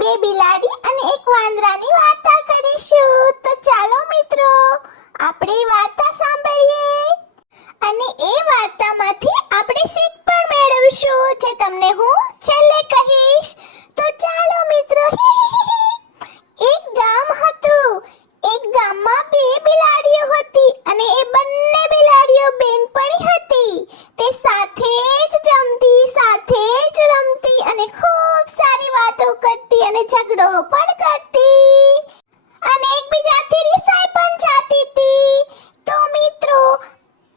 બિલાડી અને એક વાંદરાની વાર્તા કરીશું. તો ચાલો મિત્રો, આપણે વાર્તા સાંભળીએ. અને એ વાર્તામાંથી આપણે શીખ પણ મેળવશું, જે તમને હું છેલ્લે કહીશ તો ચાલો મિત્રો એક ગામ હતું એક ગામમાં બે બિલાડીઓ હતી અને એ બંને બિલાડીઓ બેનપણી હતી તે સાથે જ જમતી સાથે જ રમતી અને ખૂબ સારી વાતો અને ઝઘડો પણ કરતી. અને એકબીજાથી રિસાઈ પણ જાતી હતી તો મિત્રો,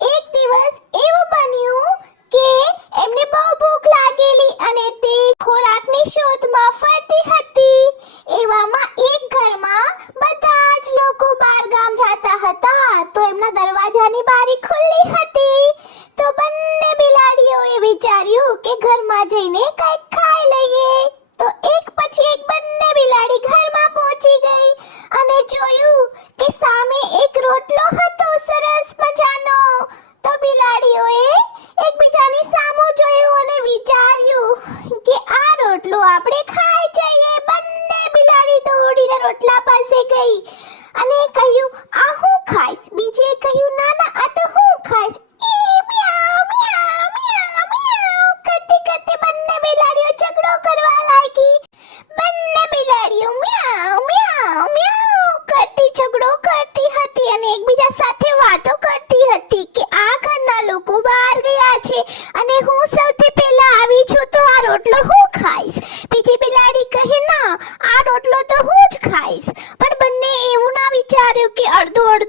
એક દિવસ એવું બન્યું કે એમને બહુ ભૂખ લાગેલી અને તે ખોરાકની શોધમાં ફરતી હતી. એવામાં એક ઘરમાં બધા જ લોકો બહાર ગામ જતા હતા. તો એમના દરવાજાની બારી ખુલ્લી હતી. તો બંને બિલાડીઓએ વિચાર્યું કે ઘરમાં જઈને કંઈક એક બંને બિલાડી ઘરમાં પહોંચી ગઈ અને જોયું કે સામે એક રોટલો હતો. સરસ મજાનો. તો બિલાડીઓએ એકબીજાની સામો જોયું અને વિચાર્યું કે આ રોટલો આપણે ખાઈ જઈએ. બંને બિલાડી દોડીને રોટલા પાસે ગઈ અને કહ્યું, આ હું ખાઈશ? બીજે કહ્યું, ના ના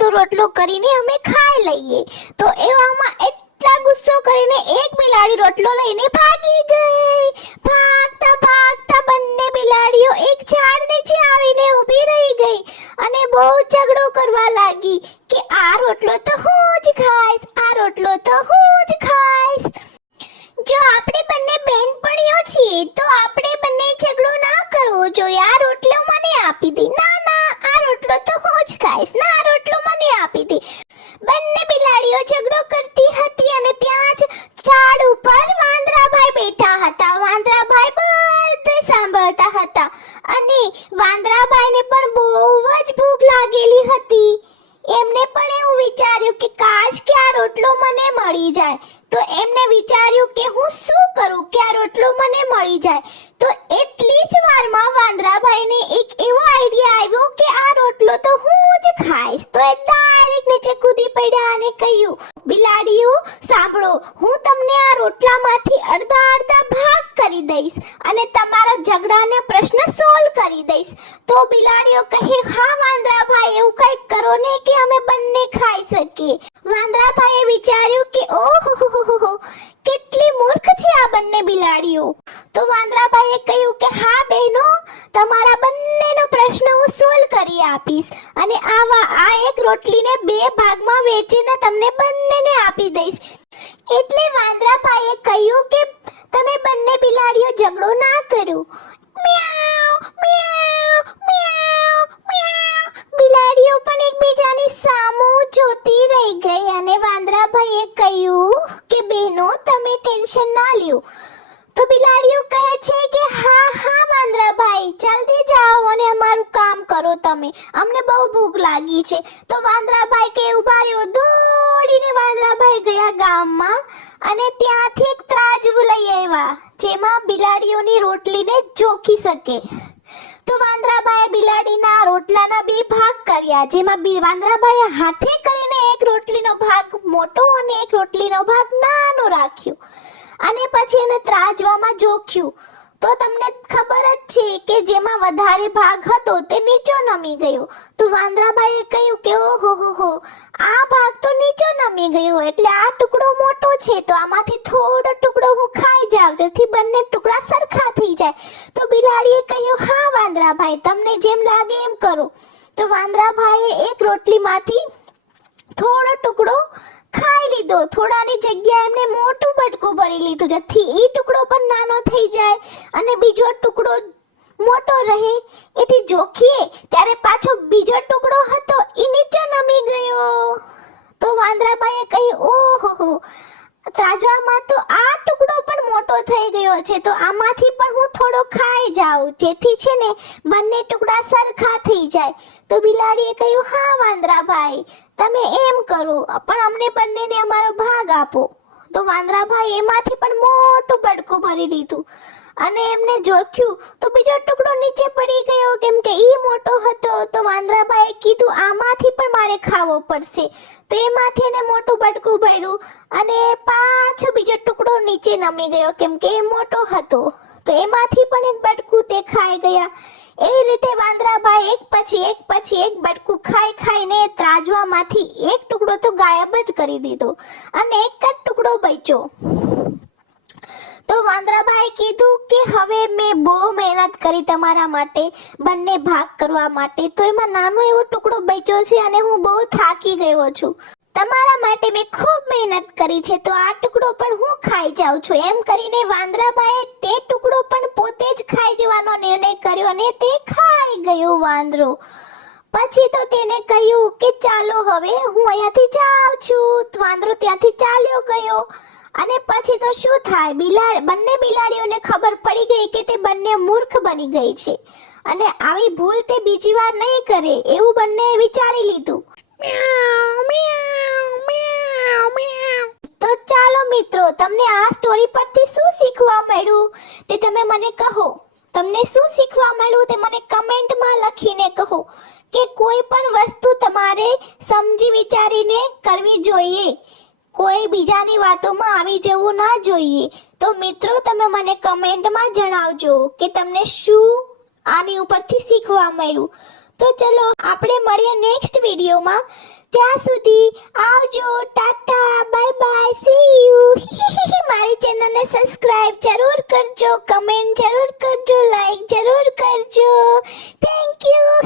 અડધો રોટલો કરીને અમે ખાઈ લઈએ. તો એવામાં એટલા ગુસ્સો કરીને એક બિલાડી રોટલો લઈને ભાગી ગઈ. ભાગતા ભાગતા બંને બિલાડીઓ એક ઝાડ નીચે આવીને ઊભી રહી ગઈ અને બહુ ઝઘડો કરવા લાગી કે આ રોટલો તો હું જ ખાઈશ, આ રોટલો તો હું જ ખાઈશ. જો આપણે બંને બહેનપણીઓ છીએ, તો આપણે બંને ઝઘડો ના કરવો જોઈએ. આ રોટલો મને આપી દે. ના ના, આ રોટલો તો હું જ ખાઈશ. ના આ રોટલો મને આપી દે બંને બિલાડીઓ ઝઘડો કરતી હતી અને ત્યાં જ ઝાડ ઉપર વાંદરાભાઈ બેઠા હતા. વાંદરાભાઈ બધું સાંભળતા હતા અને વાંદરાભાઈને પણ બહુ જ ભૂખ લાગેલી હતી. એમને પણ એવું વિચાર્યું કે કાશ કે આ રોટલો મને મળી જાય. તો એમને વિચાર્યું કે હું શું કરું કે આ રોટલો મને મળી જાય. તો એટલી જ વારમાં વાંદરાભાઈને એક એવો આઈડિયા આવ્યો કે આ રોટલો તો હું ખાઈશ. તો એ ડાયરેક્ટ નીચે કૂદી પડ્યા અને કહ્યું, બિલાડીઓ, સાંભળો, હું તમને આ રોટલામાંથી અડધા અડધા ભાગ કરી દઈશ અને તમારા ઝઘડાને પ્રશ્ન કરી દઈશ. તો બિલાડીઓ કહે, હા, વાંદરાભાઈ, એવું કંઈક કરો ને કે અમે બંને ખાઈ શકીએ. વાંદરાભાઈએ વિચાર્યું કે, ઓહો, કેટલી મૂર્ખ છે આ બંને બિલાડીઓ. તો વાંદરાભાઈએ કહ્યું કે, હા, બહેનો, તમારા બંનેનો પ્રશ્ન હું સોલ્વ કરી આપીશ અને આવા, આ એક રોટલીને બે ભાગમાં વેચીને તમને બંનેને આપી દઈશ. એટલે વાંદરાભાઈએ કહ્યું કે, તમે બંને બિલાડીઓ ઝઘડો ના કરો મ્યાઉ મ્યાઉ મ્યાઉ મ્યાઉ બિલાડીઓ પણ એકબીજાની સામું જોતી રહી ગઈ અને વાંદરાભાઈએ કહ્યું કે બહેનો તમે ટેન્શન ના લ્યો. તો બિલાડીઓ કહે છે કે, હા હા વાંદરાભાઈ જલ્દી જાઓ અને અમારું કામ કરો તમે. અમને બહુ ભૂખ લાગી છે. તો વાંદરાભાઈ કે ઊભા રહ્યો દોડીને વાંદરાભાઈ ગયા ગામમાં અને ત્યાંથી એક ત્રાજવું લઈ આવ્યા, જેમાં બિલાડીઓની રોટલીને જોખી શકે. તો વાંદરાભાઈએ બિલાડીના રોટલાના બે ભાગ કર્યા, જેમાં વાંદરાભાઈએ હાથે કરીને એક રોટલીનો ભાગ મોટો અને એક રોટલીનો ભાગ નાનો રાખ્યો અને પછી એને ત્રાજવામાં જોખ્યું. તો તમને ખબર જ છે કે જેમાં વધારે ભાગ હતો તે નીચો નમી ગયો. તો વાંદરાભાઈએ કહ્યું કે ઓહો, હો હો, આ ભાગ તો નીચો નમી ગયો એટલે આ ટુકડો મોટો છે, તો આમાંથી થોડો ટુકડો હું ખાઈ જાઉં, જેથી બંને ટુકડા સરખા થઈ જાય. તો બિલાડીએ કહ્યું, હા, વાંદરાભાઈ, તમને જેમ લાગે એમ કરો. તો વાંદરાભાઈએ એક રોટલીમાંથી થોડો ટુકડો ખાઈ લીધો. થોડાની જગ્યાએ એમને મોટું બટકું ભરી લીધું, જેથી એ ટુકડો પણ નાનો થઈ જાય અને બીજો ટુકડો મોટો રહે. એથી જોખીએ, ત્યારે પાછો બીજો ટુકડો હતો એ નીચે નમી ગયો તો વાંદરાબાઈએ કહ્યું ઓહો હો ત્રાજવામાં તો આ ટુકડો પણ મોટો થઈ ગયો છે, તો આમાંથી પણ હું થોડો ખાઈ જાઉં. જેથી છે ને, બંને ટુકડા સરખા થઈ જાય. તો બિલાડીએ કહ્યું, હા, વાંદરાભાઈ, તમે એમ કરો, પણ અમને બંનેને અમારો ભાગ આપો. તો વાંદરાભાઈ એમાંથી પણ મોટું બડકું ભરી લીધું. અને એમને જોખ્યું તો બીજો ટુકડો નીચે પડી ગયો. કેમ કે ઈ મોટો હતો તો વાંદરાભાઈએ કીધું, આમાંથી પણ મારે ખાવો પડશે. તો એમાંથી એને મોટું બટકું ભર્યું અને પાછો બીજો ટુકડો નીચે નમી ગયો. કેમ કે એ મોટો હતો. તો એમાંથી પણ એક બટકું તે ખાઈ ગયા. એ રીતે વાંદરાભાઈ એક પછી એક પછી એક બટકું ખાઈ ખાઈને ત્રાજવામાંથી એક ટુકડો તો ગાયબ જ કરી દીધો અને એક જ ટુકડો બચ્યો. તો વાંદરાભાઈ કીધું કે હવે મેં બહુ મહેનત કરી તમારા માટે, બંને ભાગ કરવા માટે. તો એમાં નાનો એવો ટુકડો બચ્યો છે અને હું બહુ થાકી ગયો છું. તમારા માટે મેં ખૂબ મહેનત કરી છે, તો આ ટુકડો પણ હું ખાઈ જાઉં છું. એમ કરીને વાંદરાભાઈએ તે ટુકડો પણ પોતે જ ખાઈ જવાનો નિર્ણય કર્યો અને તે ખાઈ ગયો વાંદરો. પછી તો તેને કહ્યું કે ચાલો હવે હું અહીંયાથી જાઉં છું. વાંદરો ત્યાંથી ચાલ્યો ગયો. અને પછી તો શું થાય? બિલાડ બંને બિલાડીઓને ખબર પડી ગઈ કે તે બંને મૂર્ખ બની ગઈ છે. અને આવી ભૂલ તે બીજી વાર નહીં કરે એવું બંને વિચારી લીધું. તો ચાલો મિત્રો તમને આ સ્ટોરી પરથી શું શીખવા મળ્યું? તે તમે મને કહો. તમને શું શીખવા મળ્યું તે મને કમેન્ટમાં લખીને કહો કે કોઈ પણ વસ્તુ તમારે સમજી વિચારીને કરવી જોઈએ. કોઈ બીજાની વાતોમાં આવી જવું ના જોઈએ. તો મિત્રો, તમે મને કમેન્ટમાં જણાવજો કે તમને શું આની ઉપરથી શીખવા મળ્યું. તો ચલો, આપણે મળીએ નેક્સ્ટ વિડીયોમાં ત્યાં સુધી આવજો. Tata bye bye see you મારી ચેનલને સબસ્ક્રાઇબ જરૂર કરજો કમેન્ટ જરૂર કરજો લાઈક જરૂર કરજો. Thank you